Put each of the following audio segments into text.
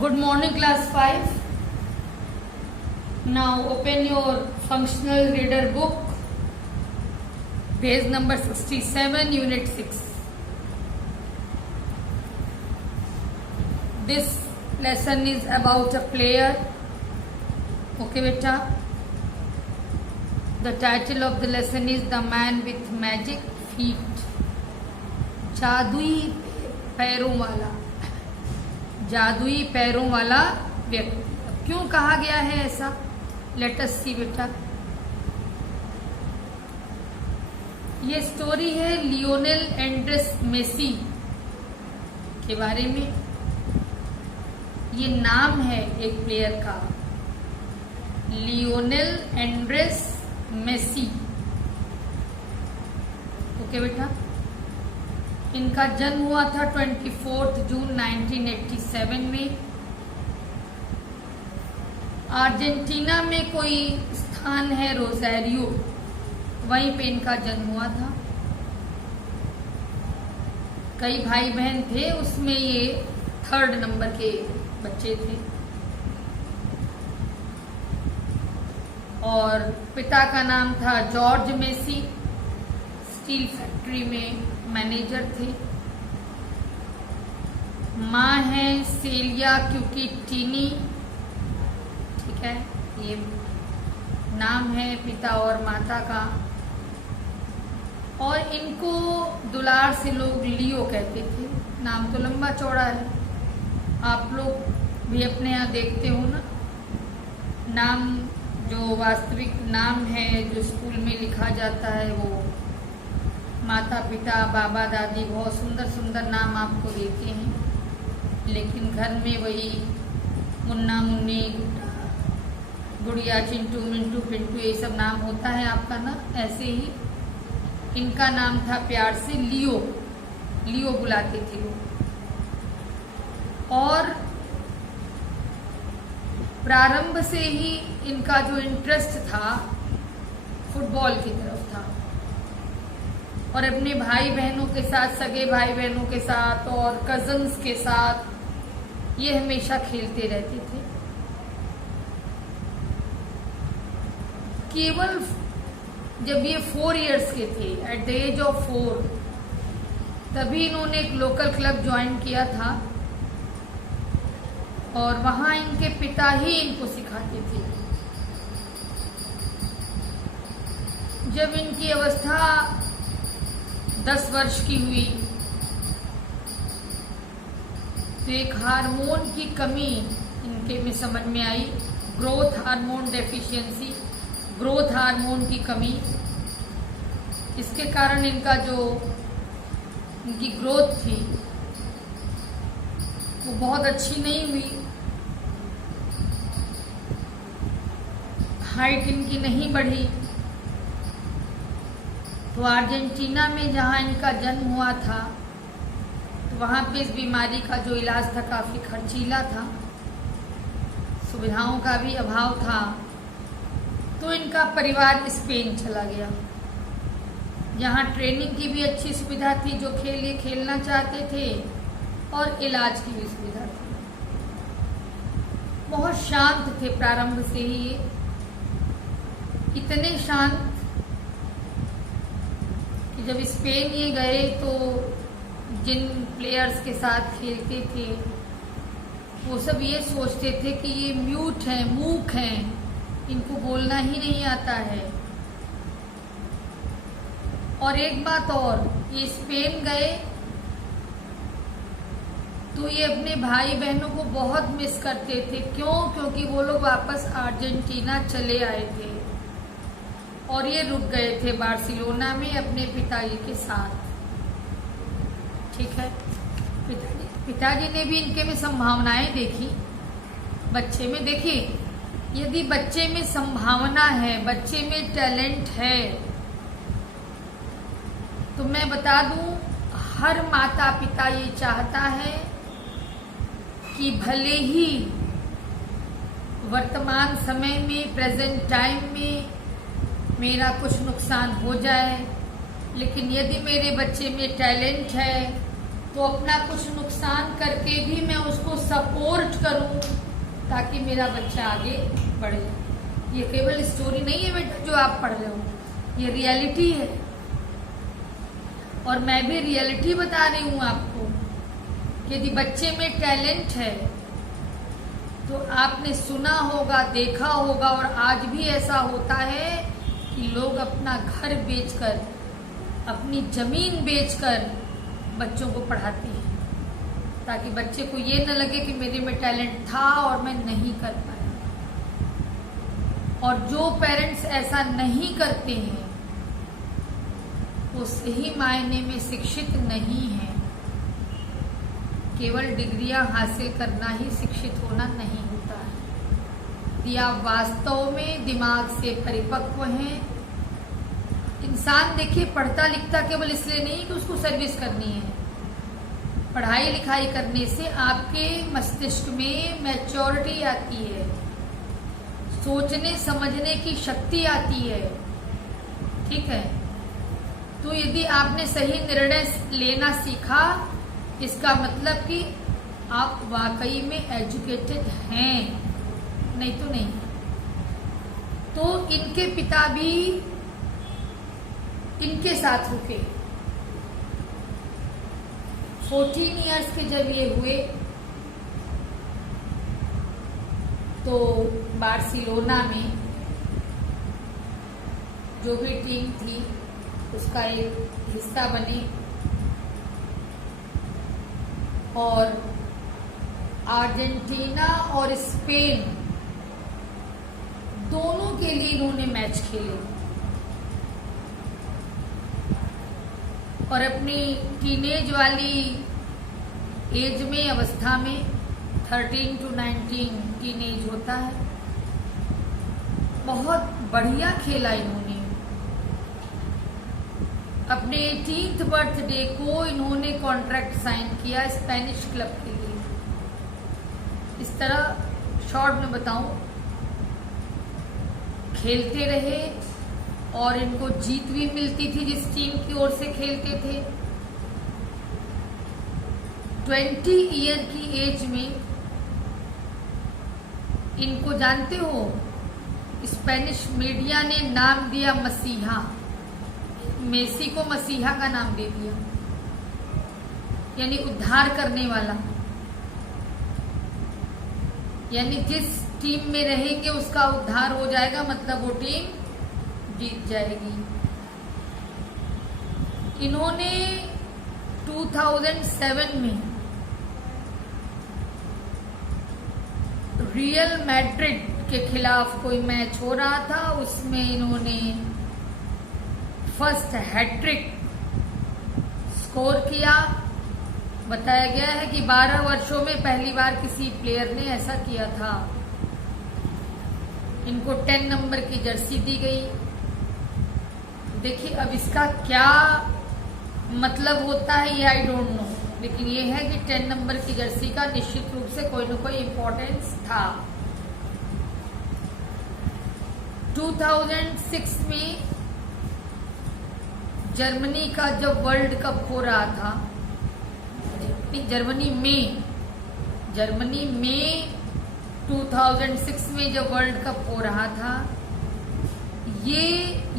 Good morning, class 5. Now open your functional reader book, page number 67, unit 6. This lesson is about a player. Okay, beta. The title of the lesson is The Man with Magic Feet. जादुई पैरों वाला, जादुई पैरों वाला व्यक्ति। क्यों कहा गया है ऐसा? लेट अस सी बेटा। ये स्टोरी है लियोनेल एंड्रेस मेसी के बारे में। ये नाम है एक प्लेयर का, लियोनेल एंड्रेस मेसी। ओके बेटा। इनका जन्म हुआ था 24 जून 1987 में। अर्जेंटीना में कोई स्थान है रोज़ारियो, वहीं पे इनका जन्म हुआ था। कई भाई बहन थे, उसमें ये 3rd नंबर के बच्चे थे। और पिता का नाम था जॉर्ज मेसी, स्टील फैक्ट्री में मैनेजर थे। माँ है सेलिया क्यूकीटीनी। ठीक है, ये नाम है पिता और माता का। और इनको दुलार से लोग लियो कहते थे। नाम तो लंबा चौड़ा है, आप लोग भी अपने यहाँ देखते हो ना। नाम जो वास्तविक नाम है, जो स्कूल में लिखा जाता है, वो माता पिता बाबा दादी बहुत सुंदर सुंदर नाम आपको देते हैं, लेकिन घर में वही मुन्ना मुन्नी, गुड़िया, चिंटू, मिंटू, पिंटू, ये सब नाम होता है आपका ना। ऐसे ही इनका नाम था प्यार से लियो, लियो बुलाते थे लोग। और प्रारंभ से ही इनका जो इंटरेस्ट था फुटबॉल की तरफ था। और अपने भाई बहनों के साथ, सगे भाई बहनों के साथ और कजन्स के साथ ये हमेशा खेलते रहते थे। केवल जब ये 4 इयर्स के थे, एट द एज ऑफ 4, तभी इन्होंने एक लोकल क्लब ज्वाइन किया था। और वहां इनके पिता ही इनको सिखाते थे। जब इनकी अवस्था 10 वर्ष की हुई तो एक हार्मोन की कमी इनके में समझ में आई, growth hormone deficiency, growth hormone की कमी। इसके कारण इनका जो इनकी ग्रोथ थी वो बहुत अच्छी नहीं हुई, हाइट इनकी नहीं बढ़ी। तो अर्जेंटीना में जहाँ इनका जन्म हुआ था, तो वहाँ पे इस बीमारी का जो इलाज था काफ़ी खर्चीला था, सुविधाओं का भी अभाव था। तो इनका परिवार स्पेन चला गया, जहाँ ट्रेनिंग की भी अच्छी सुविधा थी, जो खेल ये खेलना चाहते थे, और इलाज की भी सुविधा थी। बहुत शांत थे प्रारंभ से ही ये, इतने शांत कि जब स्पेन ये गए तो जिन प्लेयर्स के साथ खेलते थे वो सब ये सोचते थे कि ये म्यूट हैं, मूक हैं, इनको बोलना ही नहीं आता है। और एक बात और, ये स्पेन गए तो ये अपने भाई बहनों को बहुत मिस करते थे। क्यों? क्योंकि वो लोग वापस अर्जेंटीना चले आए थे और ये रुक गए थे बार्सिलोना में अपने पिताजी के साथ। ठीक है, पिताजी ने भी इनके में संभावनाएं देखी, बच्चे में। देखिए, यदि बच्चे में संभावना है, बच्चे में टैलेंट है, तो मैं बता दूं, हर माता पिता ये चाहता है कि भले ही वर्तमान समय में, प्रेजेंट टाइम में मेरा कुछ नुकसान हो जाए, लेकिन यदि मेरे बच्चे में टैलेंट है तो अपना कुछ नुकसान करके भी मैं उसको सपोर्ट करूं ताकि मेरा बच्चा आगे बढ़े। ये केवल स्टोरी नहीं है बेटा जो आप पढ़ रहे हो, ये रियलिटी है। और मैं भी रियलिटी बता रही हूं आपको कि यदि बच्चे में टैलेंट है तो आपने सुना होगा, देखा होगा, और आज भी ऐसा होता है कि लोग अपना घर बेचकर, अपनी जमीन बेचकर बच्चों को पढ़ाते हैं ताकि बच्चे को ये न लगे कि मेरे में टैलेंट था और मैं नहीं कर पाया। और जो पेरेंट्स ऐसा नहीं करते हैं वो सही मायने में शिक्षित नहीं है। केवल डिग्रियां हासिल करना ही शिक्षित होना नहीं होता है। यदि आप वास्तव में दिमाग से परिपक्व हैं, इंसान देखिए पढ़ता लिखता केवल इसलिए नहीं कि उसको सर्विस करनी है। पढ़ाई लिखाई करने से आपके मस्तिष्क में मैच्योरिटी आती है, सोचने समझने की शक्ति आती है, ठीक है। तो यदि आपने सही निर्णय लेना सीखा, इसका मतलब कि आप वाकई में एजुकेटेड हैं, नहीं तो नहीं। तो इनके पिता भी इनके साथ रुके। 14 इयर्स के जब ये हुए तो बार्सिलोना में जो भी टीम थी उसका एक हिस्सा बने और अर्जेंटीना और स्पेन दोनों के लिए इन्होंने मैच खेले और अपनी टीनेज वाली एज में, अवस्था में 13 to 19 टीनेज होता है, बहुत बढ़िया खेला इन्होंने। अपने 18th बर्थडे को इन्होंने कॉन्ट्रैक्ट साइन किया स्पेनिश क्लब के लिए। इस तरह शॉर्ट में बताऊं, खेलते रहे और इनको जीत भी मिलती थी जिस टीम की ओर से खेलते थे। 20 ईयर की एज में इनको जानते हो स्पेनिश मीडिया ने नाम दिया मसीहा। मेसी को मसीहा का नाम दे दिया, यानी उद्धार करने वाला। यानी जिस टीम में रहेंगे उसका उद्धार हो जाएगा, मतलब वो टीम जीत जाएगी। इन्होंने 2007 में रियल मैड्रिड के खिलाफ कोई मैच हो रहा था, उसमें इन्होंने फर्स्ट हैट्रिक स्कोर किया। बताया गया है कि 12 वर्षों में पहली बार किसी प्लेयर ने ऐसा किया था। इनको 10 नंबर की जर्सी दी गई। देखिए अब इसका क्या मतलब होता है ये आई डोंट नो, लेकिन ये है कि 10 नंबर की जर्सी का निश्चित रूप से कोई न कोई इम्पोर्टेंस था। 2006 में जर्मनी का जब वर्ल्ड कप हो रहा था, जर्मनी में 2006 में जब वर्ल्ड कप हो रहा था, ये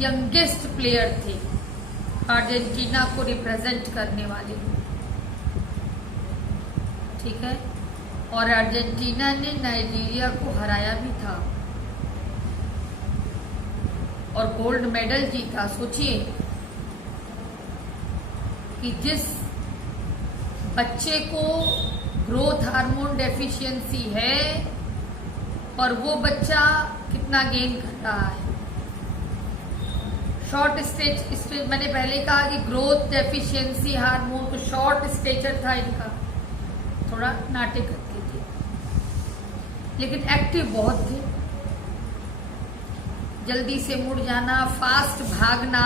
यंगेस्ट प्लेयर थे अर्जेंटीना को रिप्रेजेंट करने वाले, ठीक है। और अर्जेंटीना ने नाइजीरिया को हराया भी था और गोल्ड मेडल जीता। सोचिए कि जिस बच्चे को ग्रोथ हार्मोन डेफिशिएंसी है और वो बच्चा कितना गेन कर रहा है। शॉर्ट स्टेज मैंने पहले कहा कि ग्रोथ डेफिशिएंसी हार्मोन, तो शॉर्ट स्टेचर था इनका, थोड़ा नाटे करते थे, लेकिन एक्टिव बहुत थे। जल्दी से मुड़ जाना, फास्ट भागना,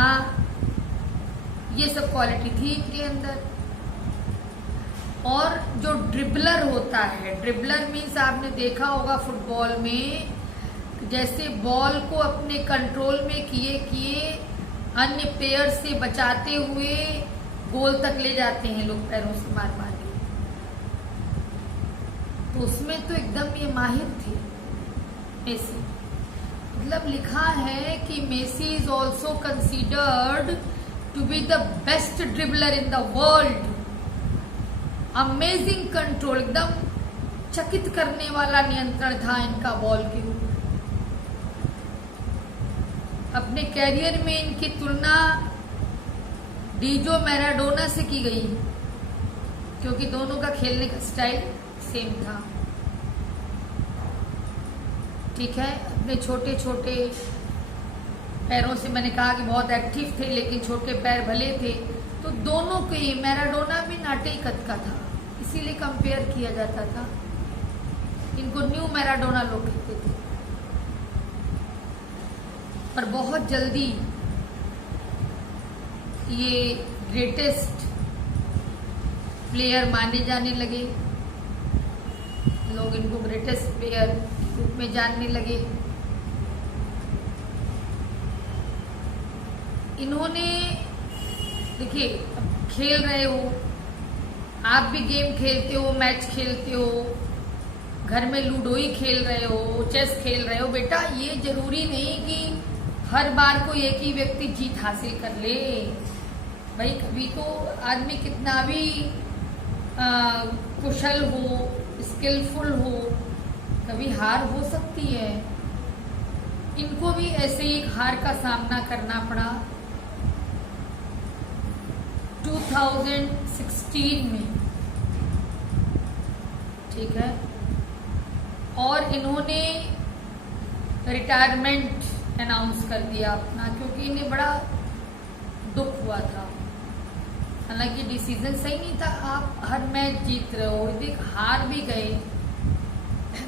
ये सब क्वालिटी थी इनके अंदर। और जो ड्रिबलर होता है, ड्रिबलर मीन्स आपने देखा होगा फुटबॉल में, जैसे बॉल को अपने कंट्रोल में किए अन्य प्लेयर से बचाते हुए गोल तक ले जाते हैं लोग पैरों से मार मार के, तो उसमें तो एकदम ये माहिर थे मेसी। मतलब लिखा है कि Messi is also considered to be the best dribbler in the world. Amazing control, एकदम चकित करने वाला नियंत्रण था इनका बॉल के ऊपर। अपने कैरियर में इनकी तुलना डीजो मैराडोना से की गई, क्योंकि दोनों का खेलने का स्टाइल सेम था। ठीक है, अपने छोटे छोटे पैरों से, मैंने कहा कि बहुत एक्टिव थे लेकिन छोटे पैर भले थे, तो दोनों के, मैराडोना भी नाटे कद का था, इसीलिए कंपेयर किया जाता था। इनको न्यू मैराडोना लोग कहते थे। पर बहुत जल्दी ये ग्रेटेस्ट प्लेयर माने जाने लगे, लोग इनको ग्रेटेस्ट प्लेयर के रूप में जानने लगे। इन्होंने, देखिए, अब खेल रहे हो आप भी, गेम खेलते हो, मैच खेलते हो, घर में लूडो ही खेल रहे हो, चेस खेल रहे हो, बेटा ये जरूरी नहीं कि हर बार कोई एक ही व्यक्ति जीत हासिल कर ले। भाई कभी तो आदमी कितना भी कुशल हो, स्किलफुल हो, कभी हार हो सकती है। इनको भी ऐसे ही हार का सामना करना पड़ा 2016 में। ठीक है, और इन्होंने रिटायरमेंट अनाउंस कर दिया अपना, क्योंकि इन्हें बड़ा दुख हुआ था। हालांकि डिसीजन सही नहीं था, आप हर मैच जीत रहे हो, यदि हार भी गए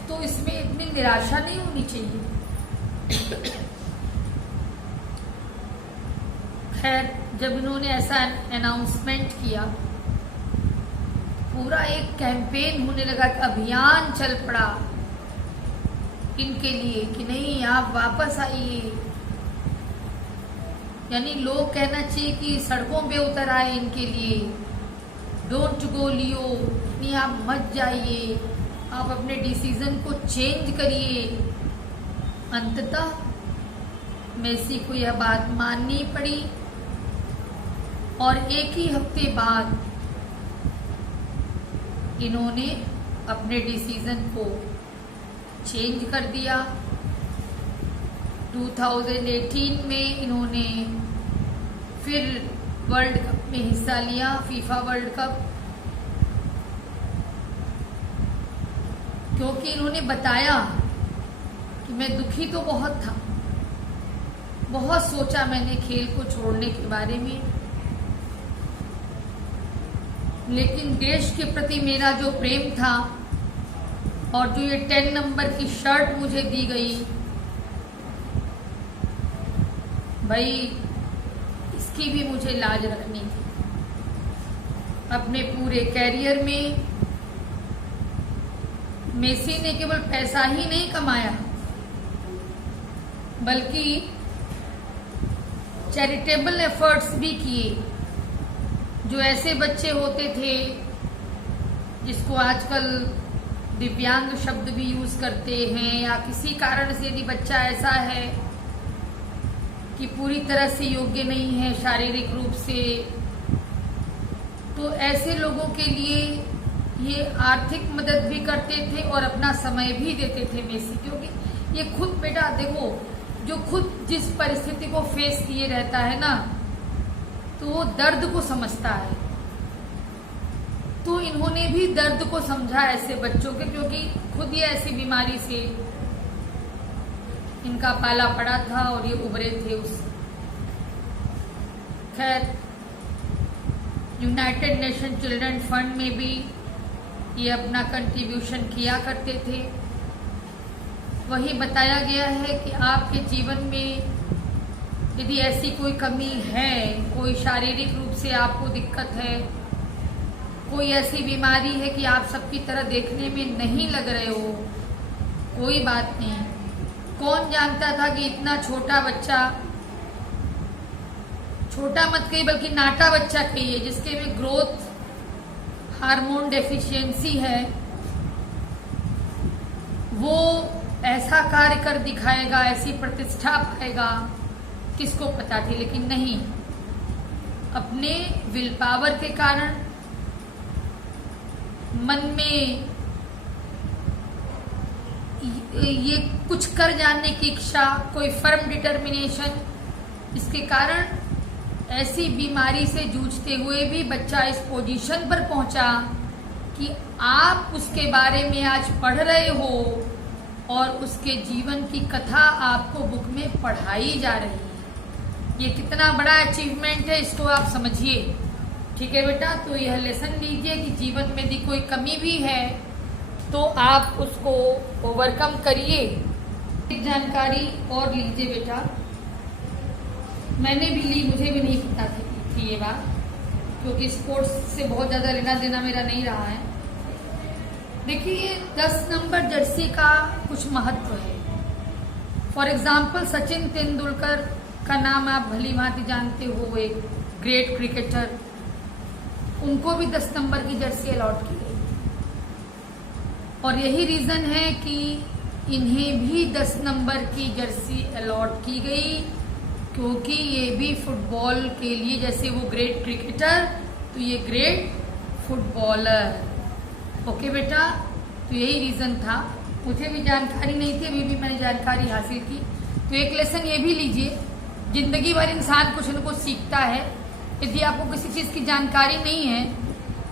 तो इसमें इतनी निराशा नहीं होनी चाहिए। खैर, जब इन्होंने ऐसा अनाउंसमेंट किया, पूरा एक कैंपेन होने लगा, अभियान चल पड़ा इनके लिए कि नहीं आप वापस आइए। यानी लोग कहना चाहिए कि सड़कों पे उतर आए इनके लिए, डोंट गो लियो, नहीं आप मत जाइए, आप अपने डिसीजन को चेंज करिए। अंततः मेसी को यह बात माननी पड़ी और एक ही हफ्ते बाद इन्होंने अपने डिसीजन को चेंज कर दिया। 2018 में इन्होंने फिर वर्ल्ड कप में हिस्सा लिया, फीफा वर्ल्ड कप, क्योंकि इन्होंने बताया कि मैं दुखी तो बहुत था, बहुत सोचा मैंने खेल को छोड़ने के बारे में, लेकिन देश के प्रति मेरा जो प्रेम था और जो ये 10 नंबर की शर्ट मुझे दी गई, भाई इसकी भी मुझे लाज रखनी थी। अपने पूरे कैरियर में मेसी ने केवल पैसा ही नहीं कमाया, बल्कि चैरिटेबल एफर्ट्स भी किए। जो ऐसे बच्चे होते थे जिसको आजकल दिव्यांग शब्द भी यूज करते हैं, या किसी कारण से यदि बच्चा ऐसा है कि पूरी तरह से योग्य नहीं है शारीरिक रूप से, तो ऐसे लोगों के लिए ये आर्थिक मदद भी करते थे और अपना समय भी देते थे मेसी। क्योंकि ये खुद, बेटा देखो, जो खुद जिस परिस्थिति को फेस किए रहता है ना, तो वो दर्द को समझता है। तो इन्होंने भी दर्द को समझा ऐसे बच्चों के, क्योंकि खुद ये ऐसी बीमारी से इनका पाला पड़ा था और ये उभरे थे उससे। खैर, यूनाइटेड नेशन चिल्ड्रन फंड में भी ये अपना कंट्रीब्यूशन किया करते थे। वही बताया गया है कि आपके जीवन में यदि ऐसी कोई कमी है, कोई शारीरिक रूप से आपको दिक्कत है, कोई ऐसी बीमारी है कि आप सबकी तरह देखने में नहीं लग रहे हो, कोई बात नहीं। कौन जानता था कि इतना छोटा बच्चा, छोटा मत कहिए बल्कि नाटा बच्चा कहिए, जिसके में ग्रोथ हार्मोन डेफिशिएंसी है, वो ऐसा कार्य कर दिखाएगा, ऐसी प्रतिष्ठा पाएगा, किसको पता थी। लेकिन नहीं, अपने विल पावर के कारण, मन में ये कुछ कर जाने की इच्छा, कोई फर्म डिटर्मिनेशन, इसके कारण ऐसी बीमारी से जूझते हुए भी बच्चा इस पोजीशन पर पहुंचा कि आप उसके बारे में आज पढ़ रहे हो और उसके जीवन की कथा आपको बुक में पढ़ाई जा रही है। ये कितना बड़ा अचीवमेंट है, इसको आप समझिए। ठीक है बेटा, तो यह लेसन लीजिए कि जीवन में यदि कोई कमी भी है तो आप उसको ओवरकम करिए। एक जानकारी और लीजिए बेटा, मैंने भी ली, मुझे भी नहीं पता थी ये बात, क्योंकि स्पोर्ट्स से बहुत ज़्यादा लेना देना मेरा नहीं रहा है। देखिए 10 नंबर जर्सी का कुछ महत्व है। फॉर एग्जाम्पल सचिन तेंदुलकर का नाम आप भली भांति जानते हो, एक ग्रेट क्रिकेटर, उनको भी 10 नंबर की जर्सी अलॉट की गई और यही रीजन है कि इन्हें भी 10 नंबर की जर्सी अलॉट की गई, क्योंकि ये भी फुटबॉल के लिए, जैसे वो ग्रेट क्रिकेटर तो ये ग्रेट फुटबॉलर। ओके बेटा, तो यही रीजन था। मुझे भी जानकारी नहीं थी, अभी भी मैंने जानकारी हासिल की। तो एक लेसन ये भी लीजिए, जिंदगी भर इंसान कुछ न कुछ सीखता है। यदि आपको किसी चीज की जानकारी नहीं है,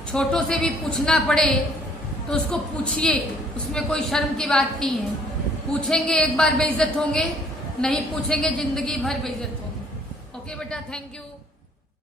छोटों से भी पूछना पड़े तो उसको पूछिए, उसमें कोई शर्म की बात नहीं है। पूछेंगे एक बार बेइज्जत होंगे, नहीं पूछेंगे जिंदगी भर बेइज्जत होंगे। ओके बेटा, थैंक यू।